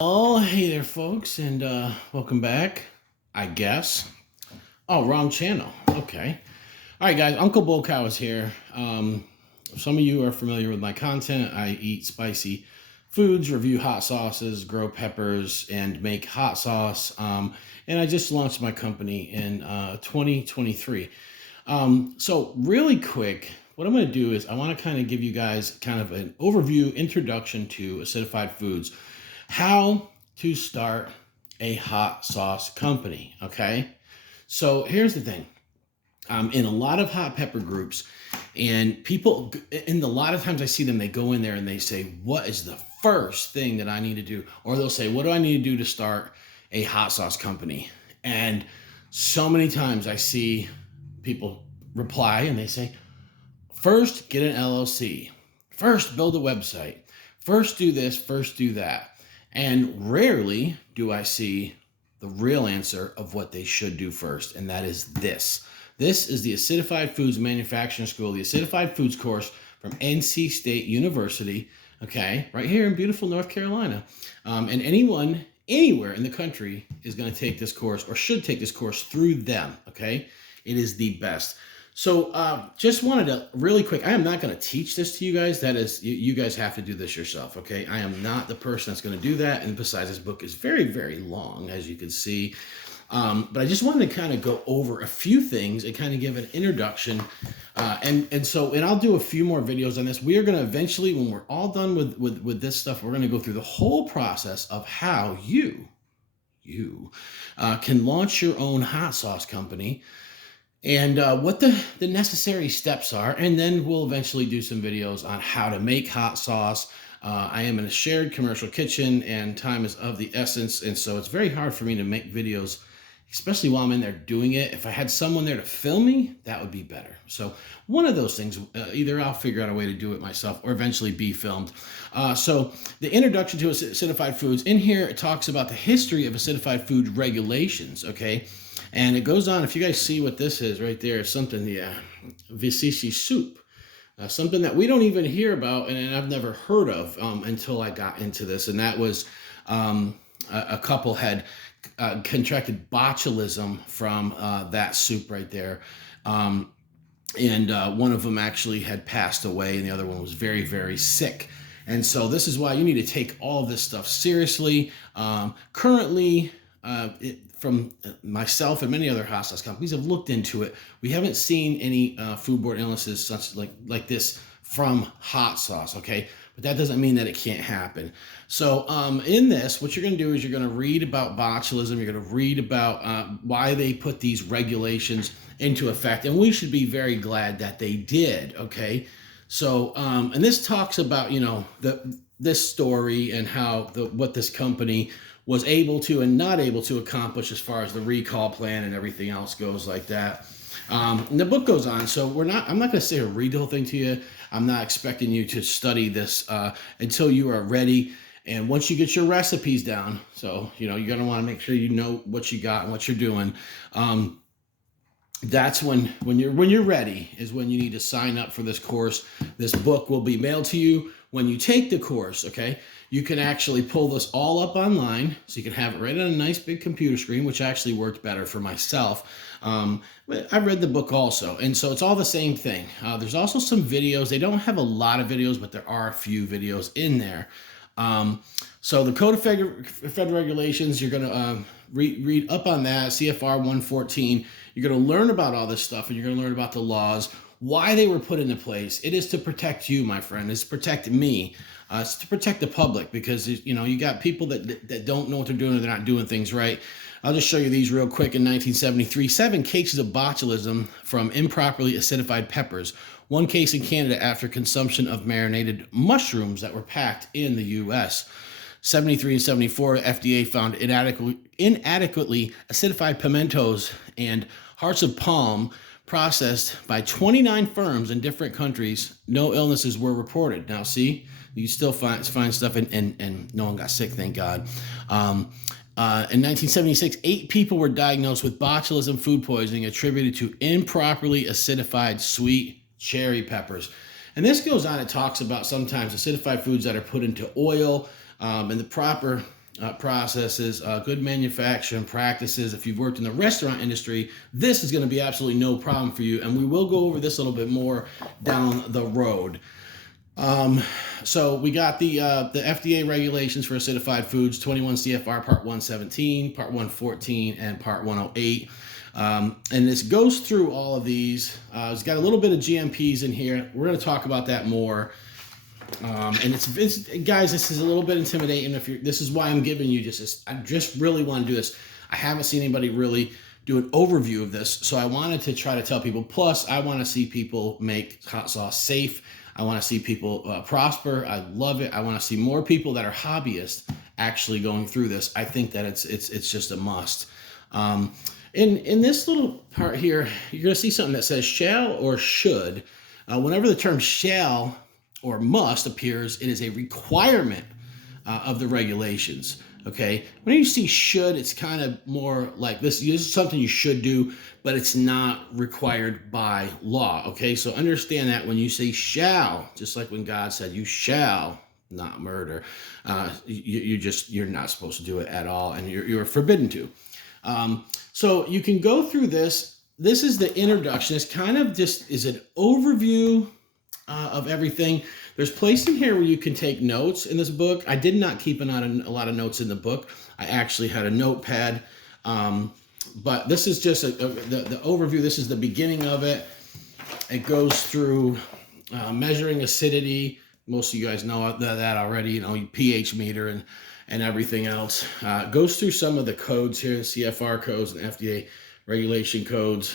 Oh, hey there, folks, and welcome back, I guess. Oh, wrong channel. Okay. All right, guys, Uncle Bull Cow is here. Some of you are familiar with my content. I eat spicy foods, review hot sauces, grow peppers, and make hot sauce. And I just launched my company in 2023. So, really quick, what I'm going to do is I want to kind of give you guys kind of an overview, introduction to acidified foods, how to start a hot sauce company. Okay. So here's the thing. In a lot of hot pepper groups, and people, and a lot of times I see them, they go in there and they say, what is the first thing that I need to do? Or they'll say, what do I need to do to start a hot sauce company? And so many times I see people reply and they say, first get an LLC, first build a website, first do this, first do that. And rarely do I see the real answer of what they should do first, and that is this. This is the Acidified Foods Manufacturing School, the Acidified Foods Course from NC State University, okay, right here in beautiful North Carolina. And anyone, anywhere in the country is going to take this course or should take this course through them, okay? It is the best. So just wanted to really quick, I am not going to teach this to you guys. That is, you guys have to do this yourself, okay? I am not the person that's going to do that. And besides, this book is very, very long, as you can see. But I just wanted to kind of go over a few things and kind of give an introduction. And I'll do a few more videos on this. We are going to eventually, when we're all done with this stuff, we're going to go through the whole process of how you can launch your own hot sauce company, and what the necessary steps are. And then we'll eventually do some videos on how to make hot sauce. I am in a shared commercial kitchen and time is of the essence. And so it's very hard for me to make videos, especially while I'm in there doing it. If I had someone there to film me, that would be better. So one of those things, either I'll figure out a way to do it myself or eventually be filmed. So the introduction to acidified foods, in here it talks about the history of acidified food regulations, okay? And it goes on, if you guys see what this is right there, something, Visici soup. Something that we don't even hear about, and I've never heard of until I got into this. And that was a couple had contracted botulism from that soup right there. And one of them actually had passed away, and the other one was very, very sick. And so this is why you need to take all of this stuff seriously. Currently, from myself and many other hot sauce companies have looked into it. We haven't seen any foodborne illnesses such like this from hot sauce, okay? But that doesn't mean that it can't happen. So in this, what you're going to do is you're going to read about botulism. You're going to read about why they put these regulations into effect. And we should be very glad that they did, okay? So, and this talks about, this story and how what this company was able to and not able to accomplish as far as the recall plan and everything else goes like that. And the book goes on, so I'm not going to say or read the whole thing to you. I'm not expecting you to study this until you are ready. And once you get your recipes down, so, you're going to want to make sure you know what you got and what you're doing. That's when you're ready is when you need to sign up for this course. This book will be mailed to you when you take the course, okay? You can actually pull this all up online, so you can have it right on a nice big computer screen, which actually worked better for myself. I read the book also, and so it's all the same thing. There's also some videos. They don't have a lot of videos, but there are a few videos in there. So the Code of Federal Regulations, you're going to read up on that, CFR 114. You're going to learn about all this stuff, and you're going to learn about the laws, why they were put into place. It is to protect you, my friend. It's to protect me. It's to protect the public, because, you got people that don't know what they're doing, or they're not doing things right. I'll just show you these real quick. In 1973, 7 cases of botulism from improperly acidified peppers. 1 case in Canada after consumption of marinated mushrooms that were packed in the U.S. 73 and 74, FDA found inadequately acidified pimentos and hearts of palm processed by 29 firms in different countries. No illnesses were reported. Now, see, you still find stuff, and no one got sick, thank God. In 1976, 8 people were diagnosed with botulism food poisoning attributed to improperly acidified sweet cherry peppers. And this goes on, it talks about sometimes acidified foods that are put into oil, and the proper processes, good manufacturing practices. If you've worked in the restaurant industry, this is going to be absolutely no problem for you. And we will go over this a little bit more down the road. So we got the FDA regulations for acidified foods, 21 CFR Part 117, Part 114, and Part 108. And this goes through all of these. It's got a little bit of GMPs in here. We're going to talk about that more. And it's guys, this is a little bit intimidating. This is why I'm giving you I just really want to do this. I haven't seen anybody really do an overview of this, so I wanted to try to tell people. Plus, I want to see people make hot sauce safe. I want to see people prosper. I love it. I want to see more people that are hobbyists actually going through this. I think that it's just a must. In this little part here, you're going to see something that says shall or should. Whenever the term shall or must appears, it is a requirement of the regulations. Okay, when you see should, it's kind of more like this is something you should do, but it's not required by law. Okay, so understand that when you say shall, just like when God said you shall not murder, you're not supposed to do it at all, and you're forbidden to. So you can go through this. This is the introduction. It's kind of just is an overview of everything. There's place in here where you can take notes in this book. I did not keep a lot of notes in the book. I actually had a notepad, but this is just the overview. This is the beginning of it. It goes through measuring acidity. Most of you guys know that already, pH meter and everything else. It goes through some of the codes here, CFR codes and FDA regulation codes,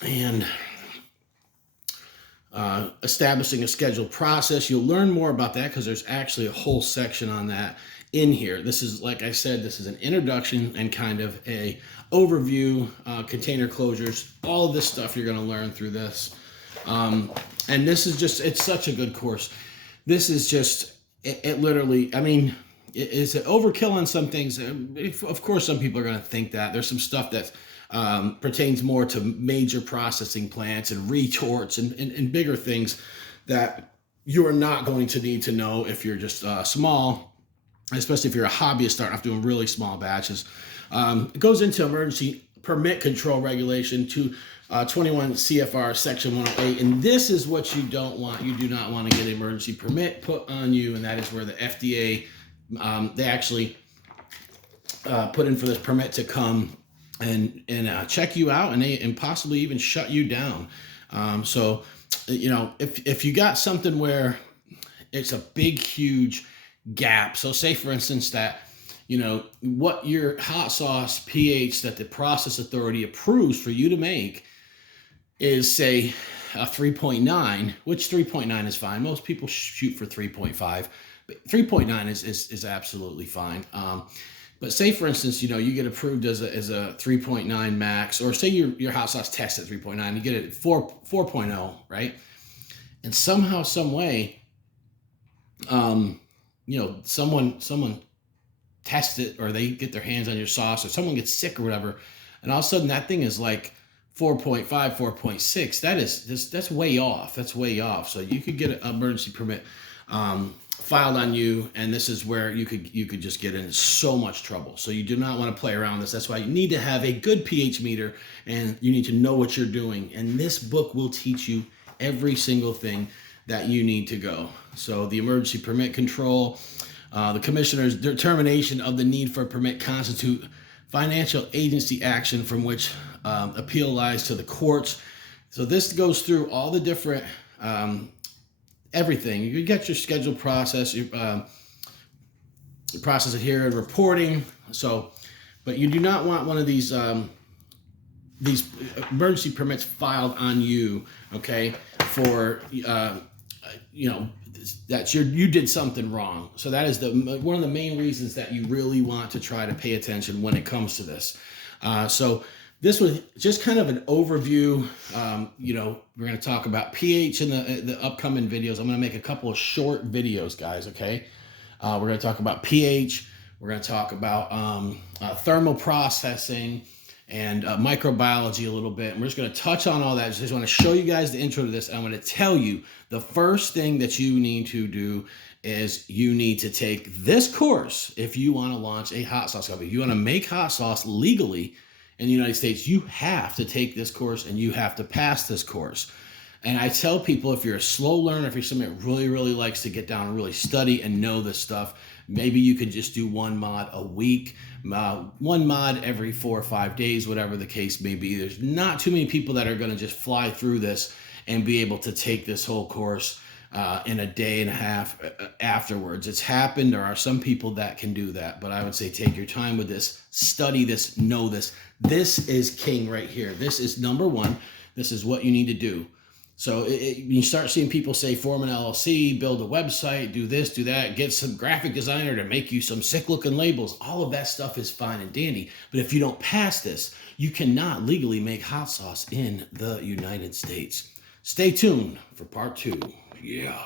and establishing a scheduled process. You'll learn more about that because there's actually a whole section on that in here. This is, like I said, this is an introduction and kind of a overview, container closures, all of this stuff you're going to learn through this. And this is just, it's such a good course. This is just, it literally, I mean, is it overkill on some things? Of course, some people are going to think that. There's some stuff that pertains more to major processing plants and retorts and bigger things that you are not going to need to know if you're just small, especially if you're a hobbyist starting off doing really small batches. It goes into emergency permit control regulation to 21 CFR section 108, and this is what you don't want. You do not want to get an emergency permit put on you, and that is where the FDA, they actually put in for this permit to come and check you out and possibly even shut you down. So, if you got something where it's a big, huge gap. So say, for instance, that, what your hot sauce pH that the process authority approves for you to make is, say, a 3.9, which 3.9 is fine. Most people shoot for 3.5, but 3.9 is absolutely fine. But say, for instance, you get approved as a 3.9 max, or say your hot sauce tests at 3.9, you get it at 4.0, right? And somehow, some way, someone tests it, or they get their hands on your sauce, or someone gets sick or whatever, and all of a sudden that thing is like 4.5, 4.6. That's way off. That's way off. So you could get an emergency permit filed on you, and this is where you could just get in so much trouble. So you do not want to play around with this. That's why you need to have a good pH meter, and you need to know what you're doing. And this book will teach you every single thing that you need to go. So the emergency permit control, the commissioner's determination of the need for a permit constitute financial agency action from which appeal lies to the courts. So this goes through all the different everything. You get your scheduled process, you process it here and reporting. So, but you do not want one of these emergency permits filed on you, okay, for that you did something wrong. So that is one of the main reasons that you really want to try to pay attention when it comes to this. So this was just kind of an overview. We're going to talk about pH in the upcoming videos. I'm going to make a couple of short videos, guys, okay? We're going to talk about pH. We're going to talk about thermal processing and microbiology a little bit. And we're just going to touch on all that. I just want to show you guys the intro to this. I'm going to tell you the first thing that you need to do is you need to take this course if you want to launch a hot sauce company. If you want to make hot sauce legally in the United States, you have to take this course and you have to pass this course. And I tell people, if you're a slow learner, if you're somebody that really, really likes to get down and really study and know this stuff, maybe you could just do one mod a week, one mod every 4 or 5 days, whatever the case may be. There's not too many people that are going to just fly through this and be able to take this whole course in a day and a half afterwards. It's happened. There are some people that can do that, but I would say take your time with this, study this, know this. This is king right here. This is number one. This is what you need to do. So you start seeing people say, form an LLC, build a website, do this, do that, get some graphic designer to make you some sick looking labels. All of that stuff is fine and dandy. But if you don't pass this, you cannot legally make hot sauce in the United States. Stay tuned for part 2. Yeah.